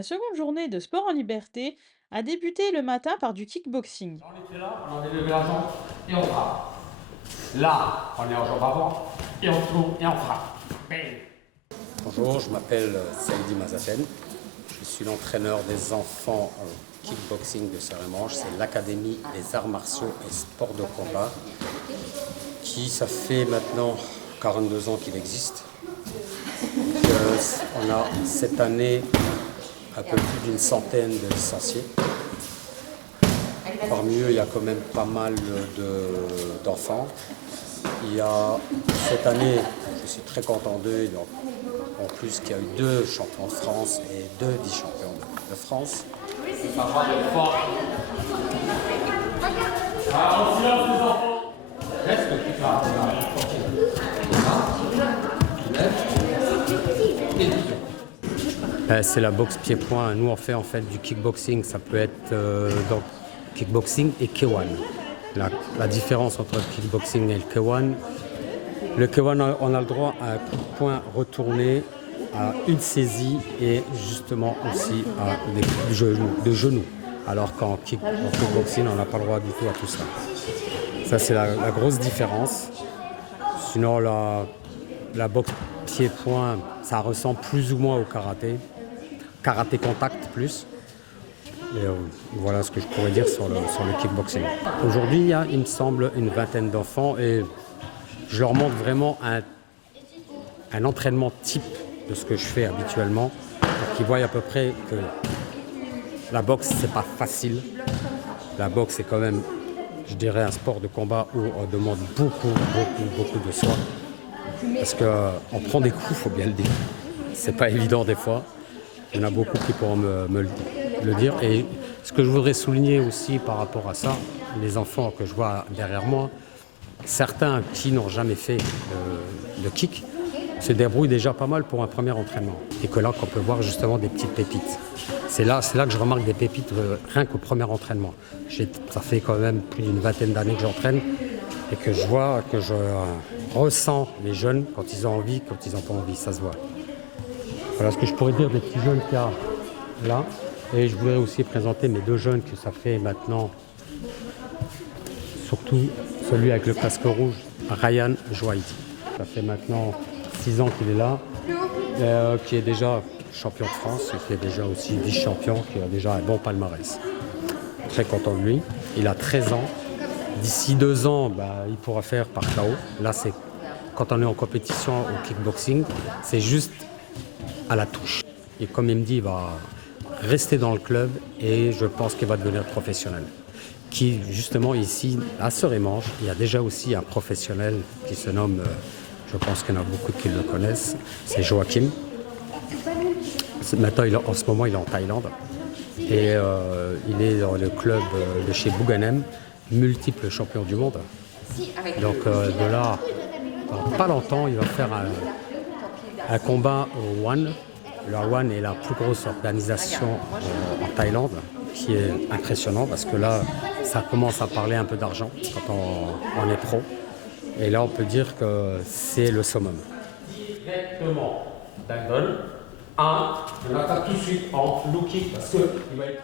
La seconde journée de sport en liberté a débuté le matin par du kickboxing. Là, on était là, on a délevé la jambe et on frappe. Là, on est en jambe avant et on tourne et on frappe. Bang. Bonjour, je m'appelle Saïdi Mazaten. Je suis l'entraîneur des enfants en kickboxing de Serre-et-Manche. C'est l'Académie des arts martiaux et sports de combat qui, ça fait maintenant 42 ans qu'il existe. On a cette année un peu plus d'une centaine de licenciés. Parmi eux, il y a quand même pas mal d'enfants. Il y a cette année, je suis très content d'eux, en plus qu'il y a eu 2 champions de France et 2 vice-champions de France. Ça va être fort. Alors, silence les enfants. Reste petit là. C'est la boxe pied-point. Nous, on fait en fait du kickboxing. Ça peut être donc kickboxing et K1. La différence entre le kickboxing et le K1, on a le droit à un coup de poing retourné, à une saisie et justement aussi à des coups de genoux. Alors qu'en kickboxing, on n'a pas le droit du tout à tout ça. Ça, c'est la grosse différence. Sinon, la boxe pied-point, ça ressemble plus ou moins au karaté. Karaté contact plus. Et voilà ce que je pourrais dire sur le kickboxing. Aujourd'hui, il y a, il me semble, une vingtaine d'enfants et je leur montre vraiment un entraînement type de ce que je fais habituellement pour qu'ils voient à peu près que la boxe, c'est pas facile. La boxe, c'est quand même, je dirais, un sport de combat où on demande beaucoup de soi. Parce qu'on prend des coups, il faut bien le dire. C'est pas évident des fois. Il y en a beaucoup qui pourront me le dire. Et ce que je voudrais souligner aussi par rapport à ça, les enfants que je vois derrière moi, certains qui n'ont jamais fait de kick se débrouillent déjà pas mal pour un premier entraînement. Et que là, qu'on peut voir justement des petites pépites. C'est là que je remarque des pépites rien qu'au premier entraînement. Ça fait quand même plus d'une vingtaine d'années que j'entraîne et que je vois, que je ressens les jeunes quand ils ont envie, quand ils n'ont pas envie, ça se voit. Voilà ce que je pourrais dire des petits jeunes qu'il y a là. Et je voudrais aussi présenter mes 2 jeunes que ça fait maintenant, surtout celui avec le casque rouge, Ryan Jouaidi. Ça fait maintenant 6 ans qu'il est là, qui est déjà champion de France et qui est déjà aussi vice-champion, qui a déjà un bon palmarès. Très content de lui. Il a 13 ans. D'ici 2 ans, il pourra faire par KO. Là, c'est quand on est en compétition au kickboxing, c'est juste à la touche. Et comme il me dit, il va rester dans le club et je pense qu'il va devenir professionnel. Qui, justement, ici, à Serre-et-Manche, il y a déjà aussi un professionnel qui se nomme, je pense qu'il y en a beaucoup qui le connaissent, c'est Joachim. Maintenant, en ce moment, il est en Thaïlande. Et il est dans le club de chez Bouganem, multiple champion du monde. Donc de là, dans pas longtemps, il va faire un combat au One. Le One est la plus grosse organisation en Thaïlande, qui est impressionnant parce que là, ça commence à parler un peu d'argent quand on est pro. Et là, on peut dire que c'est le summum. Directement. D'accord. 1, on attaque tout de suite en low kick parce qu'il va être